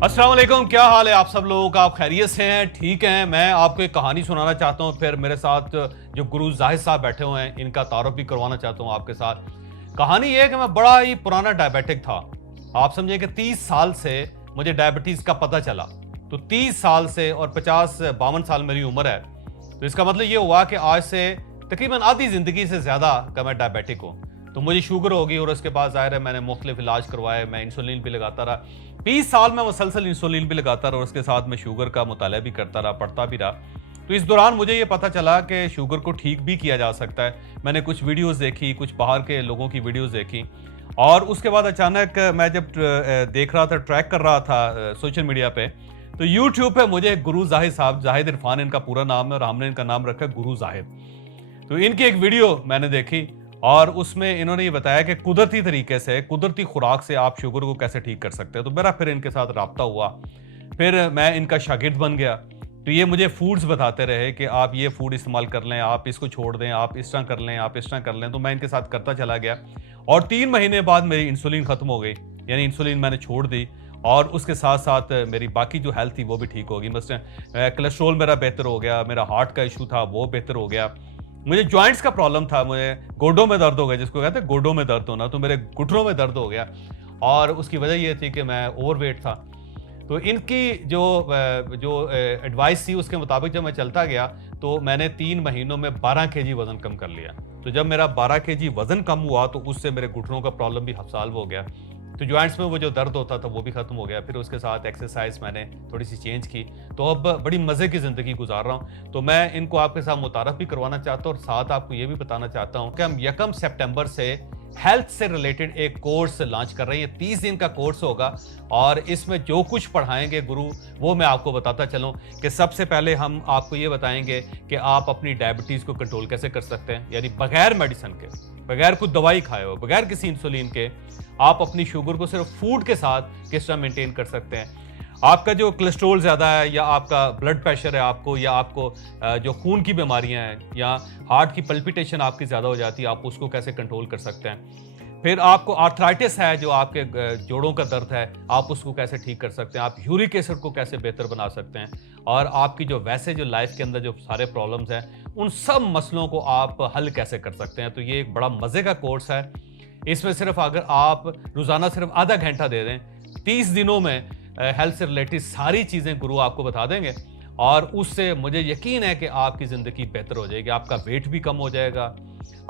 अस्सलाम वालेकुम, क्या हाल है आप सब लोगों का? आप खैरियत से हैं? ठीक हैं? मैं आपको एक कहानी सुनाना चाहता हूँ। फिर मेरे साथ जो गुरु जाहिद साहब बैठे हुए हैं, इनका तारुफ भी करवाना चाहता हूँ आपके साथ। कहानी ये है कि मैं बड़ा ही पुराना डायबिटिक था। आप समझिए कि 30 साल से मुझे डायबिटीज का पता चला। तो 30 साल से और 50-52 साल मेरी उम्र है। तो इसका मतलब ये हुआ कि आज से तकरीबन आधी जिंदगी से ज्यादा का मैं डायबिटिक हूँ। तो मुझे शुगर होगी और उसके बाद ज़ाहिर है मैंने मुख्तलिफ इलाज करवाए, मैं इंसुलिन भी लगाता रहा। 20 साल में मुसलसल इंसुलिन भी लगाता रहा और उसके साथ मैं शुगर का मुताला भी करता रहा, पढ़ता भी रहा। तो इस दौरान मुझे ये पता चला कि शुगर को ठीक भी किया जा सकता है। मैंने कुछ वीडियोस देखी, कुछ बाहर के लोगों की वीडियोस देखी और उसके बाद अचानक मैं जब देख रहा था, ट्रैक कर रहा था सोशल मीडिया पे, तो यूट्यूब पे मुझे गुरु जाहिद साहब, जाहिद इरफान इनका पूरा नाम है और हमने इनका नाम रखा है गुरु जाहिद। तो इनकी एक वीडियो मैंने देखी और उसमें इन्होंने ये बताया कि कुदरती तरीके से, कुदरती खुराक से आप शुगर को कैसे ठीक कर सकते हैं। तो मेरा फिर इनके साथ राब्ता हुआ, फिर मैं इनका शागिर्द बन गया। तो ये मुझे फूड्स बताते रहे कि आप ये फूड इस्तेमाल कर लें, आप इसको छोड़ दें, आप इस तरह कर लें, आप इस तरह कर लें। तो मैं इनके साथ करता चला गया और 3 महीने बाद मेरी इंसुलिन खत्म हो गई, यानी इंसुलिन मैंने छोड़ दी और उसके साथ साथ मेरी बाकी जो हेल्थ थी वो भी ठीक होगी। मसलन कोलेस्ट्रॉल मेरा बेहतर हो गया, मेरा हार्ट का इशू था वो बेहतर हो गया, मुझे जॉइंट्स का प्रॉब्लम था, मुझे गोडों में दर्द हो गया, जिसको कहते हैं गोडों में दर्द होना, तो मेरे घुटनों में दर्द हो गया और उसकी वजह ये थी कि मैं ओवरवेट था। तो इनकी जो एडवाइस थी उसके मुताबिक जब मैं चलता गया तो मैंने 3 महीनों में 12 केजी वजन कम कर लिया। तो जब मेरा 12 केजी वजन कम हुआ तो उससे मेरे घुटनों का प्रॉब्लम भी सॉल्व हो गया। तो जॉइंट्स में वो जो दर्द होता था वो भी खत्म हो गया। फिर उसके साथ एक्सरसाइज मैंने थोड़ी सी चेंज की, तो अब बड़ी मज़े की ज़िंदगी गुजार रहा हूँ। तो मैं इनको आपके साथ मुतारफ़ भी करवाना चाहता हूँ और साथ आपको ये भी बताना चाहता हूँ कि हम 1 सितंबर से हेल्थ से रिलेटेड एक कोर्स लॉन्च कर रहे हैं। ये 30 दिन का कोर्स होगा और इसमें जो कुछ पढ़ाएंगे गुरु, वो मैं आपको बताता चलूँ कि सबसे पहले हम आपको ये बताएंगे कि आप अपनी डायबिटीज़ को कंट्रोल कैसे कर सकते हैं, यानी बगैर मेडिसिन के, बगैर कुछ दवाई खाए हो, बगैर किसी इंसुलिन के आप अपनी शुगर को सिर्फ फूड के साथ किस तरह मेंटेन कर सकते हैं। आपका जो कोलेस्ट्रॉल ज़्यादा है या आपका ब्लड प्रेशर है आपको, या आपको जो खून की बीमारियां हैं या हार्ट की पल्पिटेशन आपकी ज़्यादा हो जाती है, आप उसको कैसे कंट्रोल कर सकते हैं। फिर आपको आर्थराइटिस है, जो आपके जोड़ों का दर्द है, आप उसको कैसे ठीक कर सकते हैं। आप यूरिक एसिड को कैसे बेहतर बना सकते हैं और आपकी जो वैसे जो लाइफ के अंदर जो सारे प्रॉब्लम्स हैं उन सब मसलों को आप हल कैसे कर सकते हैं। तो ये एक बड़ा मज़े का कोर्स है। इसमें सिर्फ अगर आप रोज़ाना सिर्फ आधा घंटा दे दें, 30 दिनों में हेल्थ से रिलेटेड सारी चीज़ें गुरु आपको बता देंगे और उससे मुझे यकीन है कि आपकी ज़िंदगी बेहतर हो जाएगी। आपका वेट भी कम हो जाएगा,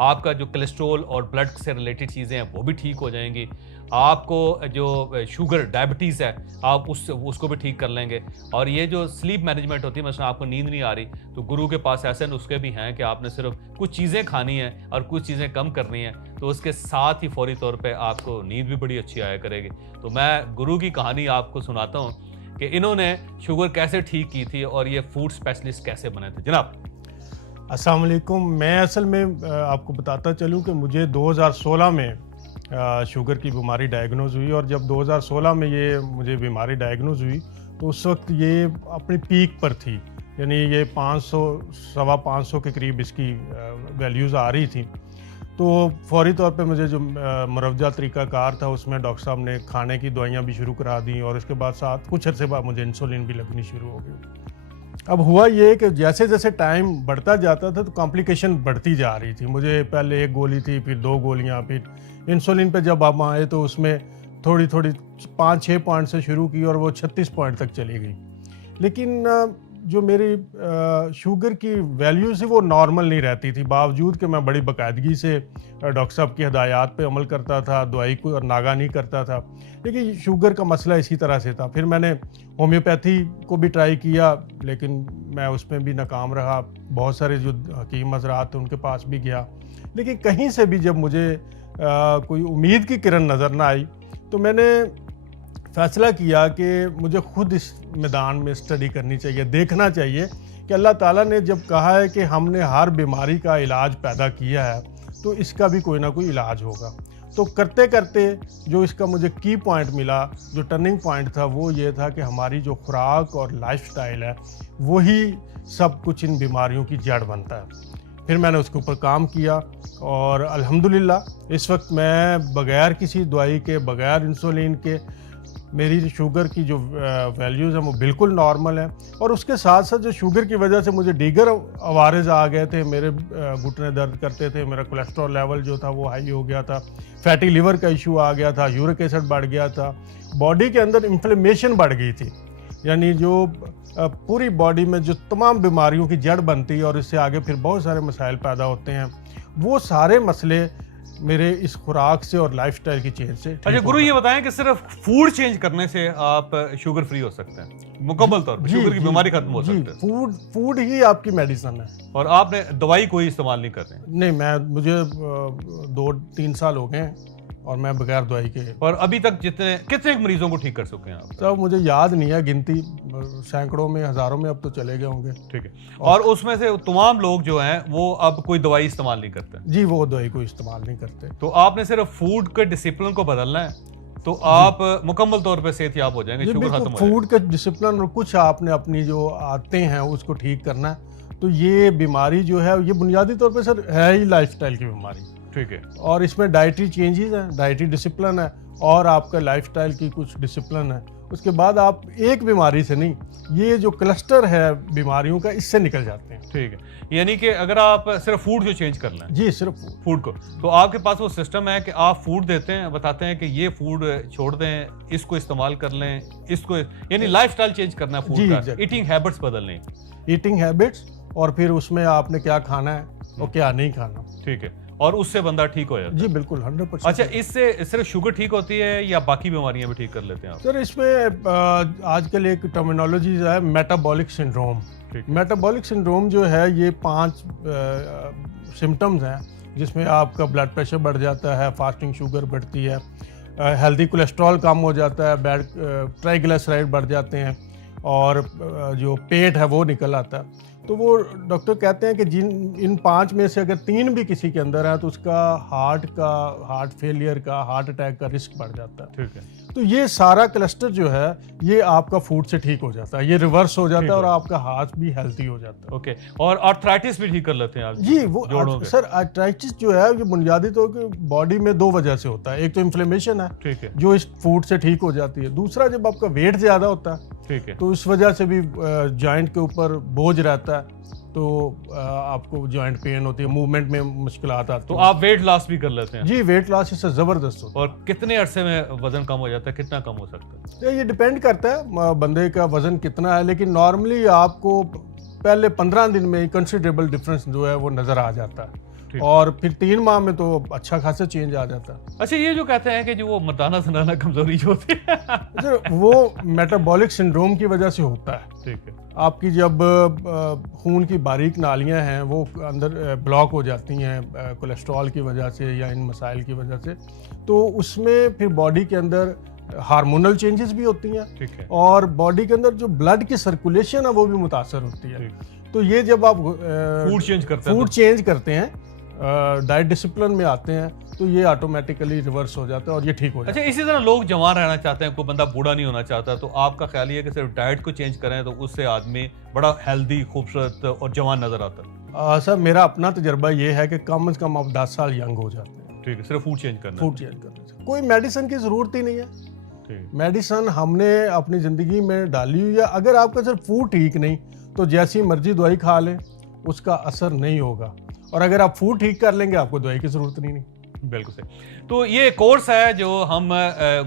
आपका जो कोलेस्ट्रॉल और ब्लड से रिलेटेड चीज़ें हैं वो भी ठीक हो जाएंगी, आपको जो शुगर डायबिटीज़ है आप उसको भी ठीक कर लेंगे। और ये जो स्लीप मैनेजमेंट होती है, मतलब आपको नींद नहीं आ रही, तो गुरु के पास ऐसे नुस्खे भी हैं कि आपने सिर्फ कुछ चीज़ें खानी है और कुछ चीज़ें कम करनी है, तो उसके साथ ही फौरी तौर पे आपको नींद भी बड़ी अच्छी आया करेगी। तो मैं गुरु की कहानी आपको सुनाता हूँ कि इन्होंने शुगर कैसे ठीक की थी और ये फूड स्पेशलिस्ट कैसे बने थे। जनाब अस्सलाम वालेकुम। मैं असल में आपको बताता चलूँ कि मुझे 2016 में शुगर की बीमारी डायग्नोज़ हुई और जब 2016 में ये मुझे बीमारी डायग्नोज़ हुई तो उस वक्त ये अपनी पीक पर थी, यानी ये 500 सवा 500 के करीब इसकी वैल्यूज़ आ रही थी। तो फौरी तौर पे मुझे जो मुरवजा तरीक़ाकार था उसमें डॉक्टर साहब ने खाने की दवाइयाँ भी शुरू करा दी और उसके बाद साथ कुछ अर्से बाद मुझे इंसुलिन भी लगनी शुरू हो गई। अब हुआ ये कि जैसे जैसे टाइम बढ़ता जाता था तो कॉम्प्लिकेशन बढ़ती जा रही थी। मुझे पहले 1 गोली थी, फिर 2 गोलियां, फिर इंसुलिन पे जब हम आए तो उसमें थोड़ी थोड़ी 5-6 पॉइंट से शुरू की और वो 36 पॉइंट तक चली गई। लेकिन जो मेरी शुगर की वैल्यू थी वो नॉर्मल नहीं रहती थी, बावजूद कि मैं बड़ी बाकायदगी से डॉक्टर साहब की हिदायत पे अमल करता था, दवाई को नागा नहीं करता था। लेकिन शुगर का मसला इसी तरह से था। फिर मैंने होम्योपैथी को भी ट्राई किया लेकिन मैं उसमें भी नाकाम रहा। बहुत सारे जो हकीम हज़रात थे उनके पास भी गया, लेकिन कहीं से भी जब मुझे कोई उम्मीद की किरण नज़र ना आई तो मैंने फ़ैसला किया कि मुझे खुद इस मैदान में स्टडी करनी चाहिए, देखना चाहिए कि अल्लाह ताला ने जब कहा है कि हमने हर बीमारी का इलाज पैदा किया है तो इसका भी कोई ना कोई इलाज होगा। तो करते करते जो इसका मुझे की पॉइंट मिला, जो टर्निंग पॉइंट था, वो ये था कि हमारी जो खुराक और लाइफस्टाइल है वही सब कुछ इन बीमारियों की जड़ बनता है। फिर मैंने उसके ऊपर काम किया और अल्हम्दुलिल्लाह इस वक्त मैं बग़ैर किसी दवाई के, बग़ैर इंसुलिन के मेरी शुगर की जो वैल्यूज़ हैं वो बिल्कुल नॉर्मल है। और उसके साथ साथ जो शुगर की वजह से मुझे दीगर अवारज़ आ गए थे, मेरे घुटने दर्द करते थे, मेरा कोलेस्ट्रॉल लेवल जो था वो हाई हो गया था, फैटी लिवर का इशू आ गया था, यूरिक एसिड बढ़ गया था, बॉडी के अंदर इन्फ्लेमेशन बढ़ गई थी, यानी जो पूरी बॉडी में जो तमाम बीमारियों की जड़ बनती है और इससे आगे फिर बहुत सारे मसाइल पैदा होते हैं, वो सारे मसले मेरे इस खुराक से और लाइफस्टाइल की चेंज से। अच्छा गुरु, ये बताएं कि सिर्फ फूड चेंज करने से आप शुगर फ्री हो सकते हैं, मुकम्मल तौर पर शुगर की बीमारी खत्म हो सकती है? फूड ही आपकी मेडिसिन है। और आपने दवाई कोई इस्तेमाल नहीं कर रहे हैं? नहीं, मुझे 2-3 साल हो गए हैं और मैं बगैर दवाई के। और अभी तक कितने मरीजों को ठीक कर चुके हैं आप? तो मुझे याद नहीं है गिनती, सैकड़ों में, हजारों में अब तो चले गए होंगे। ठीक है। और उसमें से तमाम लोग जो हैं वो अब कोई दवाई इस्तेमाल नहीं करते? जी, वो दवाई को इस्तेमाल नहीं करते। तो आपने सिर्फ फूड के डिसिप्लिन को बदलना है, तो आप मुकम्मल तौर पे सेहतयाब हो जाएंगे, शुगर खत्म हो जाएगी। फूड का डिसिप्लिन और कुछ आपने अपनी जो आदतें हैं उसको ठीक करना है। तो ये बीमारी जो है ये बुनियादी तौर पे सर है ही लाइफस्टाइल की बीमारी। ठीक है। और इसमें डाइटरी चेंजेस हैं, डाइटरी डिसिप्लिन है और आपका लाइफस्टाइल की कुछ डिसिप्लिन है। उसके बाद आप एक बीमारी से नहीं, ये जो क्लस्टर है बीमारियों का, इससे निकल जाते हैं। ठीक है, यानी कि अगर आप सिर्फ फूड जो चेंज कर लें। जी, सिर्फ फूड को, तो आपके पास वो सिस्टम है कि आप फूड देते हैं, बताते हैं कि ये फूड छोड़ दें, इसको इस्तेमाल कर लें, इसको, यानी लाइफस्टाइल चेंज करना है फूड का, ईटिंग हैबिट्स बदलने, ईटिंग हैबिट्स, और फिर उसमें आपने क्या खाना है और क्या नहीं खाना। ठीक है, और उससे बंदा ठीक हो जाता है? जी बिल्कुल, 100%। अच्छा, इससे सिर्फ शुगर ठीक होती है या बाकी बीमारियां भी ठीक कर लेते हैं आप? सर इसमें आजकल एक टर्मिनोलॉजी है मेटाबॉलिक सिंड्रोम। मेटाबॉलिक सिंड्रोम जो है ये 5 सिम्टम्स हैं, जिसमें आपका ब्लड प्रेशर बढ़ जाता है, फास्टिंग शुगर बढ़ती है, हेल्दी कोलेस्ट्रॉल कम हो जाता है, बैड ट्राइग्लिसराइड बढ़ जाते हैं, और जो पेट है वो निकल आता है। तो वो डॉक्टर कहते हैं कि इन 5 में से अगर 3 भी किसी के अंदर है तो उसका हार्ट फेलियर का, हार्ट अटैक का रिस्क बढ़ जाता है। ठीक है। तो ये सारा क्लस्टर जो है ये आपका फूड से ठीक हो जाता है, ये रिवर्स हो जाता है और आपका हार्ट भी हेल्थी हो जाता है। ओके, और आर्थराइटिस भी ठीक कर लेते हैं आप? जी, वो सर आर्थराइटिस जो है ये बुनियादी तौर पर बॉडी में 2 वजह से होता है। एक तो इन्फ्लेमेशन है, ठीक है, जो इस फूड से ठीक हो जाती है। दूसरा, जब आपका वेट ज्यादा होता है, ठीक है, तो इस वजह से भी जॉइंट के ऊपर बोझ रहता है, तो आपको जॉइंट पेन होती है, मूवमेंट में मुश्किल आती है। तो आप वेट लॉस भी कर लेते हैं? जी, वेट लॉस इससे जबरदस्त होता है। और कितने अरसे में वजन कम हो जाता है, कितना कम हो सकता है? ये डिपेंड करता है बंदे का वजन कितना है, लेकिन नॉर्मली आपको पहले 15 दिन में कंसिडरेबल डिफरेंस जो है वो नजर आ जाता है, और फिर 3 माह में तो अच्छा खासा चेंज आ जाता है। अच्छा, ये जो कहते हैं कि जो वो मर्दाना जनाना कमजोरी जो होती है अच्छा, वो मेटाबॉलिक सिंड्रोम की वजह से होता है। ठीक है। आपकी जब खून की बारीक नालियां हैं वो अंदर ब्लॉक हो जाती हैं कोलेस्ट्रॉल की वजह से या इन मसाइल की वजह से, तो उसमें फिर बॉडी के अंदर हार्मोनल चेंजेस भी होती हैं। ठीक है। और बॉडी के अंदर जो ब्लड की सर्कुलेशन है वो भी मुतासर होती है। तो ये जब आप फूड चेंज करते हैं, डाइट डिसिप्लिन में आते हैं, तो ये ऑटोमेटिकली रिवर्स हो जाता है और ये ठीक हो जाता है। अच्छा, इसी तरह लोग जवान रहना चाहते हैं, कोई बंदा बूढ़ा नहीं होना चाहता, तो आपका ख्याल ये है कि सिर्फ डाइट को चेंज करें तो उससे आदमी बड़ा हेल्दी, खूबसूरत और जवान नजर आता है? सर मेरा अपना तजर्बा ये है कि कम से कम आप 10 साल यंग हो जाते हैं। ठीक है, सिर्फ फूड चेंज करना? फूड चेंज करने से कोई मेडिसिन की जरूरत ही नहीं है। मेडिसिन हमने अपनी जिंदगी में डाली हुई है। अगर आपका सिर्फ फूड ठीक नहीं तो जैसी मर्जी दवाई खा लें, उसका असर नहीं होगा, और अगर आप फूड ठीक कर लेंगे आपको दवाई की जरूरत नहीं। बिल्कुल सही। तो ये कोर्स है जो हम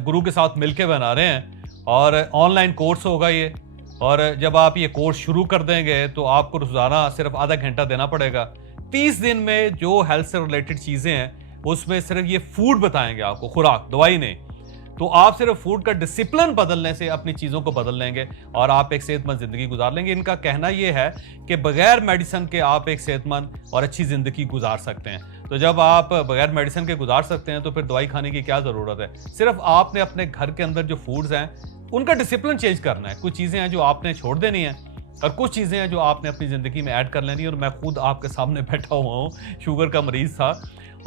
गुरु के साथ मिलके बना रहे हैं, और ऑनलाइन कोर्स होगा ये, और जब आप ये कोर्स शुरू कर देंगे तो आपको रोजाना सिर्फ आधा घंटा देना पड़ेगा। 30 दिन में जो हेल्थ से रिलेटेड चीजें हैं उसमें सिर्फ ये फूड बताएंगे आपको, खुराक, दवाई नहीं। तो आप सिर्फ फूड का डिसिप्लिन बदलने से अपनी चीज़ों को बदल लेंगे और आप एक सेहतमंद ज़िंदगी गुजार लेंगे। इनका कहना यह है कि बगैर मेडिसिन के आप एक सेहतमंद और अच्छी ज़िंदगी गुजार सकते हैं। तो जब आप बगैर मेडिसिन के गुजार सकते हैं तो फिर दवाई खाने की क्या ज़रूरत है? सिर्फ आपने अपने घर के अंदर जो फूड्स हैं उनका डिसिप्लिन चेंज करना है। कुछ चीज़ें हैं जो आपने छोड़ देनी है और कुछ चीज़ें हैं जो आपने अपनी ज़िंदगी में ऐड कर लेनी है। और मैं खुद आपके सामने बैठा हुआ हूँ, शुगर का मरीज़ था,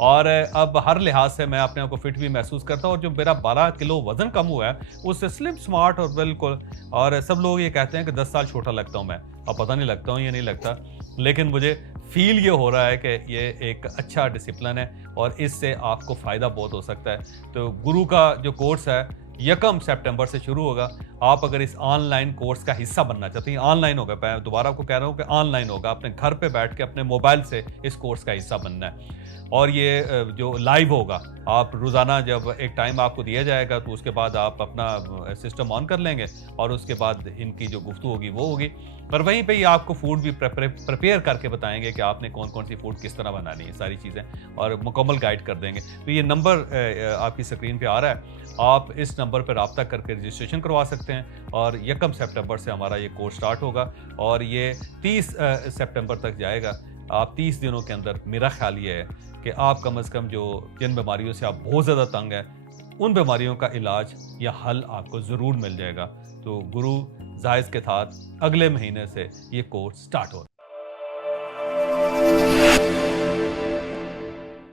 और अब हर लिहाज से मैं अपने आप को फिट भी महसूस करता हूँ। और जो मेरा 12 किलो वजन कम हुआ है उससे स्लिम, स्मार्ट और बिल्कुल, और सब लोग ये कहते हैं कि 10 साल छोटा लगता हूँ मैं। अब पता नहीं लगता हूँ या नहीं लगता, लेकिन मुझे फील ये हो रहा है कि ये एक अच्छा डिसिप्लिन है और इससे आपको फ़ायदा बहुत हो सकता है। तो गुरु का जो कोर्स है 1 सितंबर से शुरू होगा। आप अगर इस ऑनलाइन कोर्स का हिस्सा बनना चाहते हैं, ऑनलाइन होगा, मैं दोबारा आपको कह रहा हूँ कि ऑनलाइन होगा, अपने घर पे बैठ के अपने मोबाइल से इस कोर्स का हिस्सा बनना है। और ये जो लाइव होगा, आप रोज़ाना जब एक टाइम आपको दिया जाएगा तो उसके बाद आप अपना सिस्टम ऑन कर लेंगे और उसके बाद इनकी जो गुफ्तगू होगी वो होगी। पर वहीं पे ही आपको फूड भी प्रिपेयर करके बताएंगे कि आपने कौन कौन सी फूड किस तरह बनानी है, सारी चीज़ें, और मुकम्मल गाइड कर देंगे। तो ये नंबर आपकी स्क्रीन पे आ रहा है, आप इस नंबर पर रब्ता करके रजिस्ट्रेशन करवा सकते हैं। और 1 सितंबर से हमारा ये कोर्स स्टार्ट होगा और ये 30 सितंबर तक जाएगा। आप 30 दिनों के अंदर, मेरा ख्याल ये है कि आप कम से कम जो जिन बीमारियों से आप बहुत ज़्यादा तंग हैं, उन बीमारियों का इलाज या हल आपको ज़रूर मिल जाएगा। तो गुरु जाहिद के साथ अगले महीने से ये कोर्स स्टार्ट हो रहा है।